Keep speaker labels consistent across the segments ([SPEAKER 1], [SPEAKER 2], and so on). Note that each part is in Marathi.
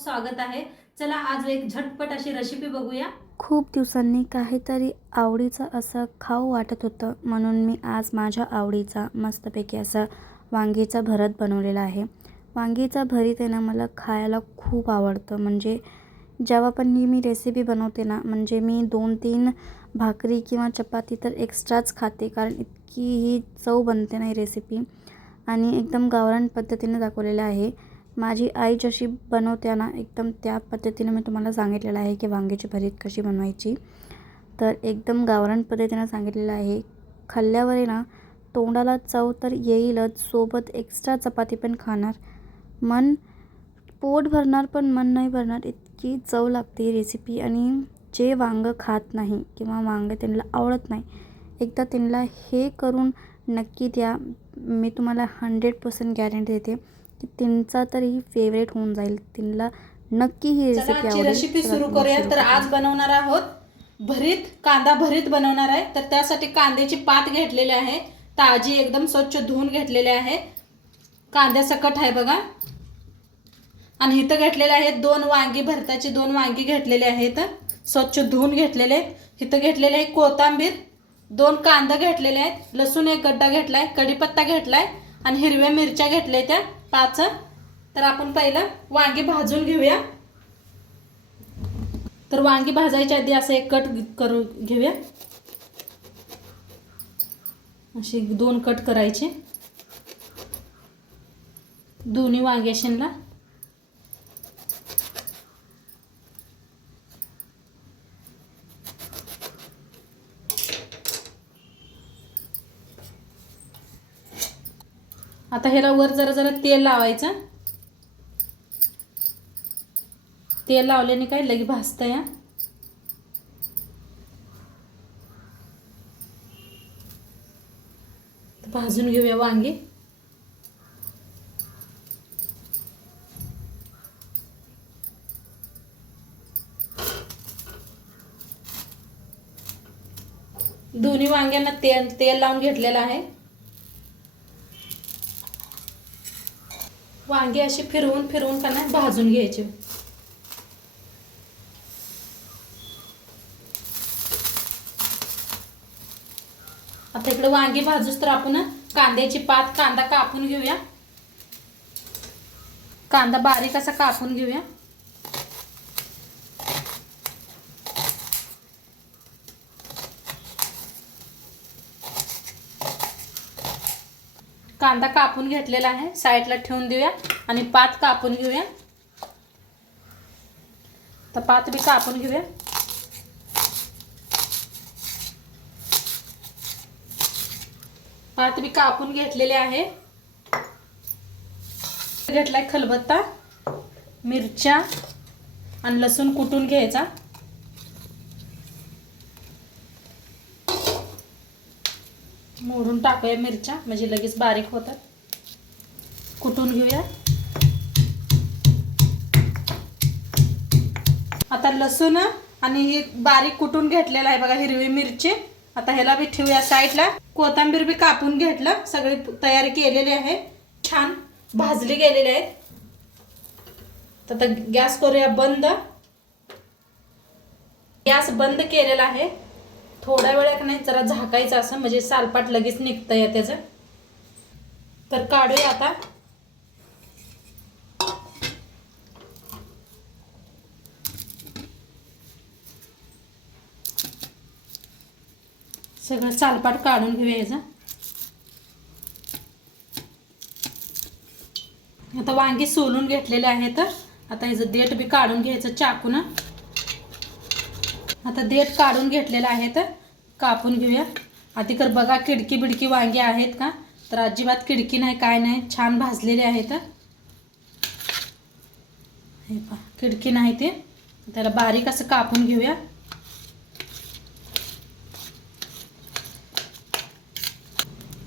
[SPEAKER 1] खूप खूप स्वागत आहे. चला आज एक झटपट अशी रेसिपी बघूया.
[SPEAKER 2] खूप दिवसांनी काहीतरी आवडीचं असं खाऊ वाटत होतं म्हणून मी आज माझ्या आवडीचा मस्तपैकी असा वांगीचा भरत बनवलेला आहे. वांगीचा भरीत आहे ना मला खायला खूप आवडतं. म्हणजे जेव्हा पण ही मी रेसिपी बनवते ना म्हणजे मी दोन तीन भाकरी किंवा चपाती तर एक्स्ट्राच खाते कारण इतकी ही चव बनते ना ही रेसिपी आणि एकदम गावरान पद्धतीने दाखवलेलं आहे. माझी आई जशी बनवते ना एकदम त्या पद्धतीने मी तुम्हाला सांगितलेलं आहे की वांग्याची भरीत कशी बनवायची. तर एकदम गावरान पद्धतीनं सांगितलेलं आहे. खाल्ल्यावर आहे ना तोंडाला चव तर येईलच सोबत एक्स्ट्रा चपाती पण खाणार. मन पोट भरणार पण मन नाही भरणार इतकी चव लागते ही रेसिपी आणि जे वांगं खात नाही किंवा वांगं त्यांना आवडत नाही एकदा त्यांना हे करून नक्की द्या. मी तुम्हाला हंड्रेड पर्सेंट गॅरंटी देते. की त्यांचा तरी फेवरेट होऊन जाईल. त्यांना नक्की ही रेसिपी आवडेल.
[SPEAKER 1] रेसिपी सुरू करूया. तर. आज बनवणार आहोत भरीत कांदा भरीत बनवणार आहे. तर त्यासाठी कांद्याची पात घेतलेली आहे. ताजी एकदम स्वच्छ धुवून घेतलेले आहे. कांद्या सकट आहे बघा. आणि इथं घेतलेले आहेत दोन वांगी भरताची दोन वांगी घेतलेले आहेत. स्वच्छ धुवून घेतलेले आहेत. इथं घेतलेले आहे कोथिंबीर दोन कांदा घेतलेले आहेत. लसूण एक गड्डा घेतलाय कढीपत्ता घेतलाय आणि हिरव्या मिरच्या घेतल्या त्या. पाच तर आपण पहिलं वांगी भाजून घेऊया. तर वांगी भाजायच्या आधी असं एक कट करू घेऊया. असे दोन कट करायचे. दोन्ही वांग्याशींना आता ह्याला वर जरा जरा तेल लावायचं. तेल लावल्याने काय लगे भाजतं या. भाजून घेऊया वांगे. दोन्ही वांग्यांना तेल तेल लावून घेतलेलं आहे. वांगे अशी फिरवून फिरवून त्यांना भाजून घ्यायचे. आता इकडे वांगी भाजूस तर आपण कांद्याची पात कांदा कापून घेऊया. कांदा बारीक असा कापून घेऊया. कांदा कापून घेतलेला आहे. साईडला ठेवून देऊया आणि पात कापून घेऊया. तर पात बी कापून घेऊया. पात बी कापून घेतलेले आहे. घेतलाय खलबत्ता मिरच्या आणि लसूण कुटून घ्यायचा. मोडून टाकूया मिरच्या म्हणजे लगेच बारीक होतात. कुटून घेऊया. आता लसूण आणि ही बारीक कुटून घेतलेलं आहे बघा हिरवी मिरची. आता ह्याला बी ठेवूया साईडला. कोथिंबीर बी कापून घेतलं. सगळी तयारी केलेली आहे. छान भाजली गेलेली आहे तर आता गॅस करूया बंद. गॅस बंद केलेला आहे. थोड्या वेळात नाही जरा झाकायचं असं म्हणजे सालपाट लगेच निघतं या त्याचं. तर काढूया आता. सगळं सालपाट काढून घेऊया याचं. आता वांगी सोलून घेतलेले आहेत. आता ह्याचं देठ बी काढून घ्यायचं चाकून. आता देठ काढून घेतलेलं आहे तर कापून घेऊया. आधी कर बघा खिडकी बिडकी वांगी आहेत का? तर अजिबात खिडकी नाही काय नाही छान भाजलेले आहेत हे पहा खिडकी नाही ते. त्याला बारीक असं कापून घेऊया.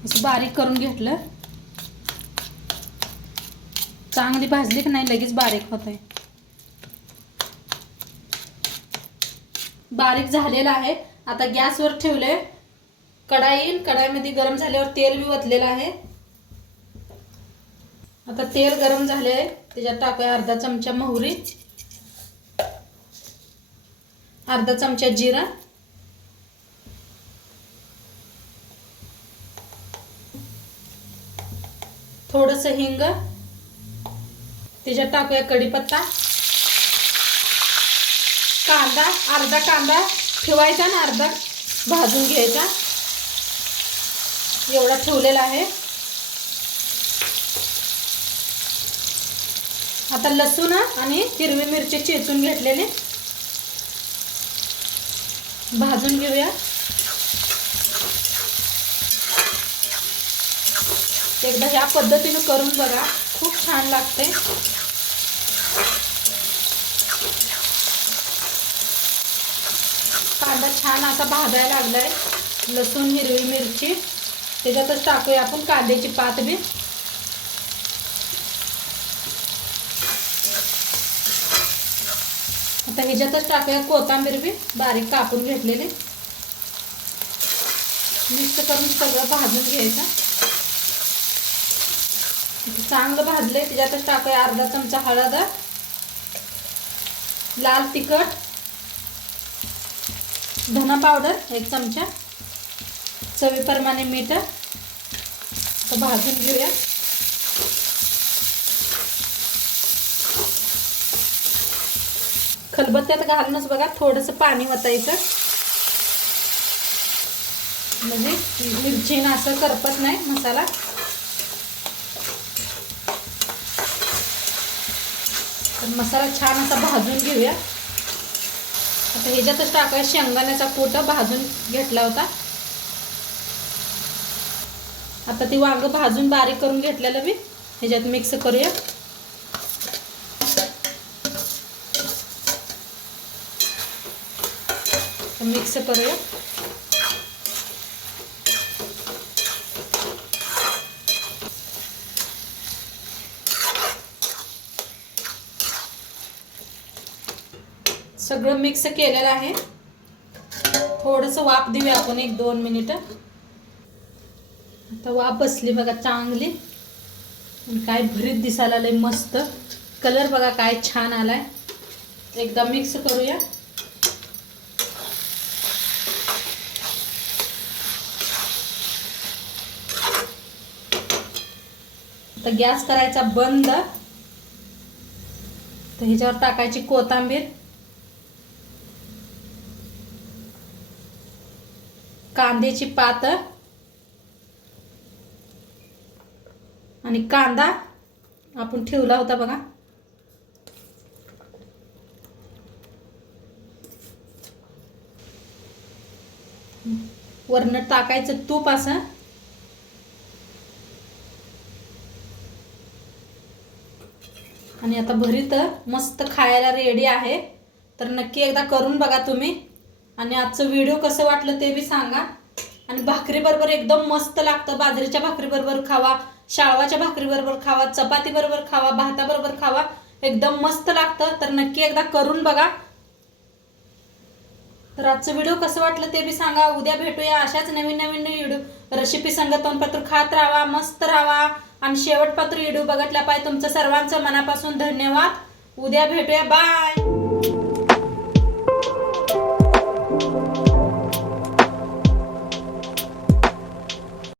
[SPEAKER 1] असं बारीक करून घेतलं. चांगली भाजली की नाही लगेच बारीक होत आहे बारीक झालेला आहे. आता गॅसवर ठेवले कढाई कढाईमध्ये गरम झाल्यावर तेल बी ओतलेलं आहे. आता तेल गरम झाले त्याच्यात टाकूया अर्धा चमचा मोहरी. अर्धा चमचा जिरा. थोडस हिंग. त्याच्यात टाकूया कढीपत्ता. कांदा अर्धा कांदा ठेवायचा ना अर्धा भाजून घ्यायचा. एवढा ठेवलेला आहे. आता लसूण आणि हिरवी मिरची चेचून घेतलेले. भाजून घेऊया. एकदा ह्या पद्धतीने करून बघा. खूप छान लागते कांदा छान असा भाजायला लागलाय. लसूण हिरवी मिरची. त्याच्यातच टाकूया आपण कांद्याची पात बी. आता ह्याच्यातच टाकूया कोथांबीर बी. बारीक कापून घेतलेली. मिक्स करून सगळं भाजून घ्यायचं. चांगलं भाजलंय. त्याच्यातच टाकूया अर्धा चमचा हळद. लाल तिखट. धना पावडर एक चमचा. चवीप्रमाणे मीठ. तर भाजून घेऊया. खलबत्त्यात घालूनच बघा थोडंसं पाणी वतायचं. म्हणजे मिरचीनं असं करपत नाही मसाला. तर मसाला छान असा भाजून घेऊया. आता ह्याच्यातच टाकाय. शेंगदाण्याचा कोट भाजून घेतला होता. आता ती वांग भाजून बारीक करून घेतलेलं मी. ह्याच्यात मिक्स करूया. मिक्स करूया. सगळं मिक्स केलेलं आहे. थोडंसं वाफ देऊया आपण एक दोन मिनिटं. आता वाफ बसली बघा चांगली. आणि काय भरीत दिसायला लय मस्त. कलर बघा काय छान आलाय. एकदा मिक्स करूया. आता गॅस करायचा बंद. तर ह्याच्यावर टाकायची कोथिंबीर. कांद्याची पात. आणि कांदा आपण ठेवला होता बघा. वरनं टाकायचं तूप असं. आणि आता भरीत मस्त खायला रेडी आहे. तर नक्की एकदा करून बघा तुम्ही. आणि आजचं व्हिडिओ कसं वाटलं ते बी सांगा. आणि भाकरीबरोबर एकदम मस्त लागतं. बाजरीच्या भाकरीबरोबर खावा शाळवाच्या भाकरीबरोबर खावा चपातीबरोबर खावा भाताबरोबर खावा एकदम मस्त लागतं. तर नक्की एकदा करून बघा. तर आजचं व्हिडिओ कसं वाटलं ते बी सांगा. उद्या भेटूया अशाच नवीन नवीन व्हिडिओ रेसिपी संगतपत्र खात राहा मस्त राहा. आणि शेवटपात्र व्हिडिओ बघितला पाहिजे. तुमचं सर्वांचं मनापासून धन्यवाद. उद्या भेटूया. बाय